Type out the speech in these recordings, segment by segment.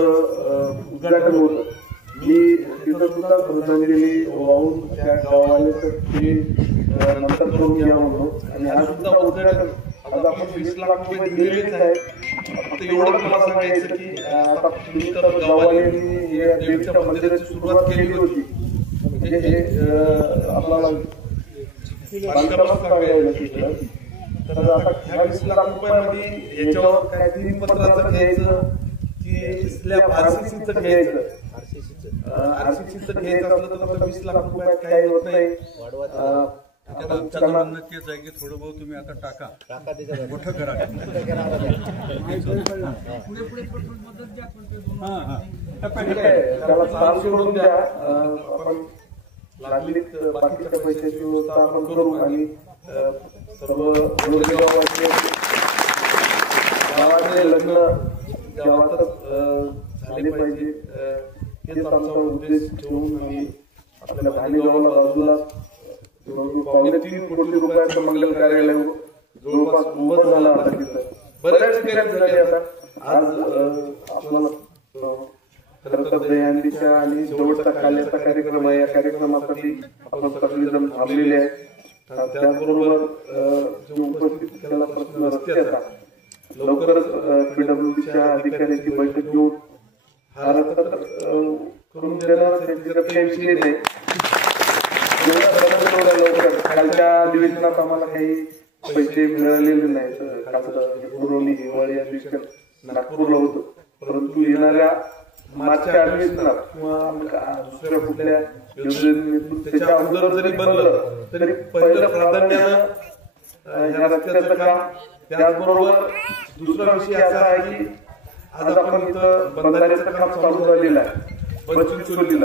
उद्घाटन होतं. मी तिथं सुद्धा श्रद्धांजली वाहून त्या गावाला नंतर करून घ्या म्हणून आणि आज सुद्धा उद्घाटन आज आपण 20 लाख रुपये दिलेलेच आहे. फक्त एवढं मला सांगायचं की आता तुम्ही तर गावाल्यांनी या देवीच्या मंदिराची सुरुवात केली होती. म्हणजे हे आपल्याला बांधकामच करायला तिथं. तर आता ह्या 20 लाख रुपयामध्ये याच्यावर काय 3 पत्राचं घ्यायचं की स्लॅब आरसीसीचं घ्यायचं. आरसीसीचं घ्यायचं असलं तर 20 लाख रुपयात काही होत नाही. नक्कीच आहे की थोडं बहुत तुम्ही आता टाका मोठं करा. त्याला साल सोडून द्या. आपण लागलीच बाकीच्या पैशाची व्यवस्था आपण करू आणि सर्व गावाचे लग्न गावातच झाले पाहिजे हेच आमचा उद्देश ठेवून आम्ही आपल्या भालीगावाला बाजूला 3.5 कोटी रुपयाचं मंगल कार्यालय जवळपास उभं झालं आता तिथं. बऱ्याच ठिकाणी झाले. आता आज आपल्याला खरंतर दहीहंडीच्या आणि शेवटचा काल्याचा कार्यक्रम आहे. या कार्यक्रमासाठी आपण सगळेजण थांबलेले आहे. त्याचबरोबर जे उपस्थित त्याला प्रश्न रस्ते आता लवकरच पीडब्ल्यूडीच्या अधिकाऱ्यांची बैठक घेऊन हा रस्ता करून देणार त्यांची रक्कम नाही. लवकर कालच्या अधिवेशनात आम्हाला काही पैसे मिळालेले नाहीत. पुरवणी हिवाळी अधिवेशन नागपूरला होतं. परंतु येणाऱ्या मार्चच्या अधिवेशनात किंवा दुसऱ्या कुठल्या योजनेतून त्याच्या अगोदर जरी बनलं तरी पहिलं प्राधान्यानं ह्या रस्त्याचं काम. त्याचबरोबर दुसरा विषय असा आहे की आज आपण इथं बंधाऱ्याचं काम चालू झालेलं आहे. 25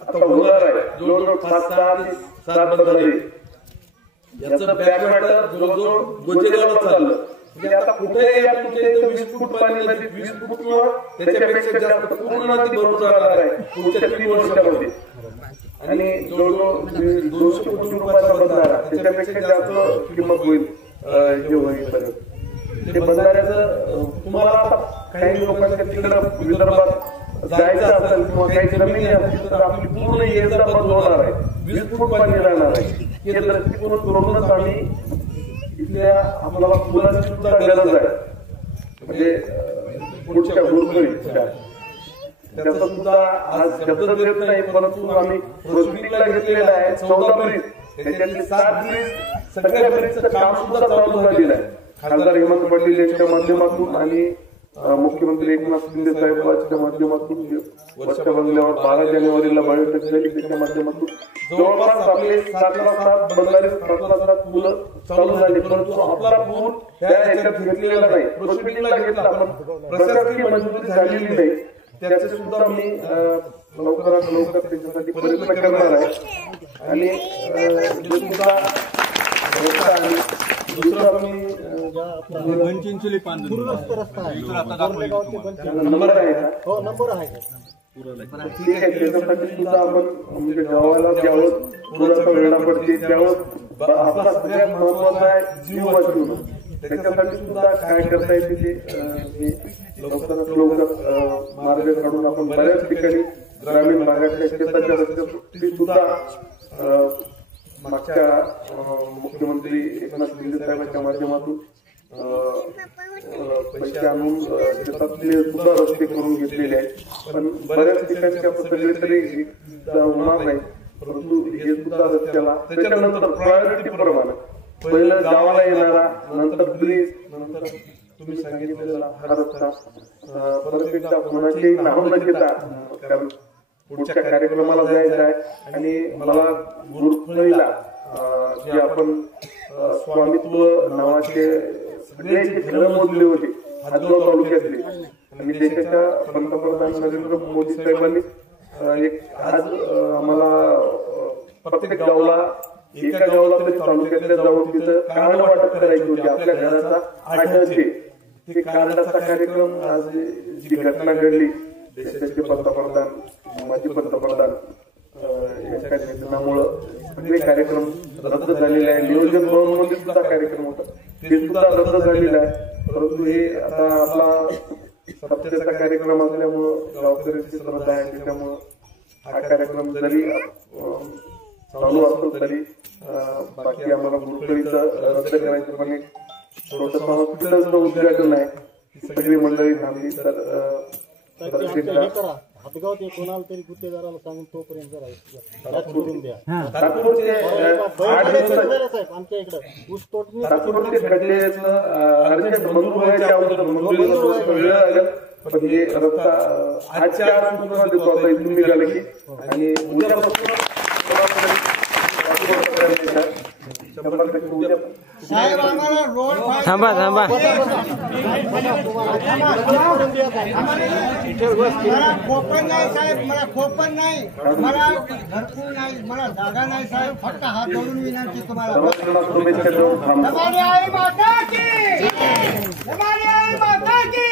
आता होणार आहे. जवळजवळ 5-6 बंधारे याचं बॅक मॅटर जवळजवळ गोजेगावला चाललं. म्हणजे आता कुठेही या तुमच्या इथं 20 फूट पाणी नदी 20 फूट किंवा त्याच्यापेक्षा जास्त पूर्ण नदी भरून जाणार आहे पुढच्या 3 वर्षामध्ये. आणि जवळजवळ 200 कोटी रुपयाचा बंधारा त्याच्यापेक्षा जास्त किंमत होईल हे होईपर्यंत. ते बंधाऱ्याचं तुम्हाला आता काही लोकांच्या तिकडं विदर्भात जायचं असेल किंवा काही जमिनी असतील तर आपली पूर्ण येजा बंद होणार आहे. 20 फूट पाणी राहणार आहे. हे दृष्टिकोन करूनच आम्ही इथल्या आपल्याला पुलाची सुद्धा गरज आहे. म्हणजे पुढच्या गुरुकडे त्याचा सुद्धा आज शब्द देत नाही. परंतु आम्ही प्रोसिडिंगला घेतलेला आहे 14 ब्रिज. त्याच्यातले 7 ब्रिज सगळ्या ब्रिजचं काम सुद्धा चालू झालेलं आहे. खासदार हेमंत पाटील यांच्या माध्यमातून आणि मुख्यमंत्री एकनाथ शिंदे साहेबांच्या माध्यमातून वरच्या बंगल्यावर 12 जानेवारीला बैठक झाली. त्याच्या माध्यमातून जवळपास आपले 7 बंधारे 7 मुलं चालू झाले. परंतु आपला पूल त्या याच्यात घेतलेला नाही. प्रोसिडिंगला घेतला पण प्रशासकीय मंजुरी झालेली नाही. त्याचे सुद्धा मी लवकरात लवकर त्याच्यासाठी प्रयत्न करणार आहे. आणि सुद्धा दुसरा मी नंबर आहे का? हो नंबर आहे. ठीक आहे. त्याच्यासाठी सुद्धा आपण म्हणजे गावाला ज्यावेळेस पुराचा वेळा पडते त्यावेळेस आपला सगळ्यात महत्वाचा आहे जीव वाचवणं. त्याच्यासाठी सुद्धा काय करता येते ते लवकरात लवकर मार्ग काढून आपण बऱ्याच ठिकाणी ग्रामीण भागातल्या शेताच्या रस्त्यासाठी सुद्धा मागच्या मुख्यमंत्री एकनाथ शिंदे साहेबांच्या माध्यमातून पैसे आणून शेतातले सुद्धा रस्ते करून घेतलेले आहेत. पण बऱ्याच ठिकाणी आपण सगळे तरी होणार नाही. परंतु हे सुद्धा रस्त्याला त्याच्यानंतर प्रायोरिटी प्रमाणे पहिलं गावाला येणारा, नंतर ब्रिज, नंतर तुम्ही सांगितलेला हा रस्ता परत एकदा कोणाची नाव न घेता कारण पुढच्या कार्यक्रमाला जायचं आहे. आणि मला गुरुकुळीला जे आपण स्वामित्व नावाचे सगळ्यांचे घरं मोजले होते हातगाव तालुक्यातले आणि देशाच्या पंतप्रधान नरेंद्र मोदी साहेबांनी एक आज आम्हाला प्रत्येक गावाला एका गावाला तरी तालुक्यातल्या जाऊन तिथं कार्ड वाटप करायची होती आपल्या घराचा आठवते. ते कार्डाचा कार्यक्रम आज जी घटना घडली देशाचे पंतप्रधान माजी पंतप्रधान याच्या निधनामुळे सगळे कार्यक्रम रद्द झालेले आहे. नियोजन भवनमध्ये सुद्धा कार्यक्रम होता ते सुद्धा रद्द झालेला आहे. परंतु हे आता आपला सप्त्याचा कार्यक्रम असल्यामुळं गावकऱ्यांची श्रद्धा आहे त्याच्यामुळं हा कार्यक्रम जरी चालू असतो तरी बाकी आम्हाला गुरुकडीचं रद्द करायचं पण थोडंसं हॉस्पिटलचं उद्घाटन आहे ही सगळी मंडळी थांबली तर हातगावात कोणाला तरी गुत्तेदाराला सांगून तोपर्यंत सोडून द्या. आमच्या इकडे ऊस तोडणी पण हे रस्ता आजच्या इथून निघालं की आणि उद्यापासून थांबा थांबा मला खोपण नाही साहेब, मला खोपण नाही, मला घरकुल नाही, मला जागा नाही साहेब. फक्त हात जोडून विनंती तुम्हाला. हमारी आई माता की, हमारी आई माता की.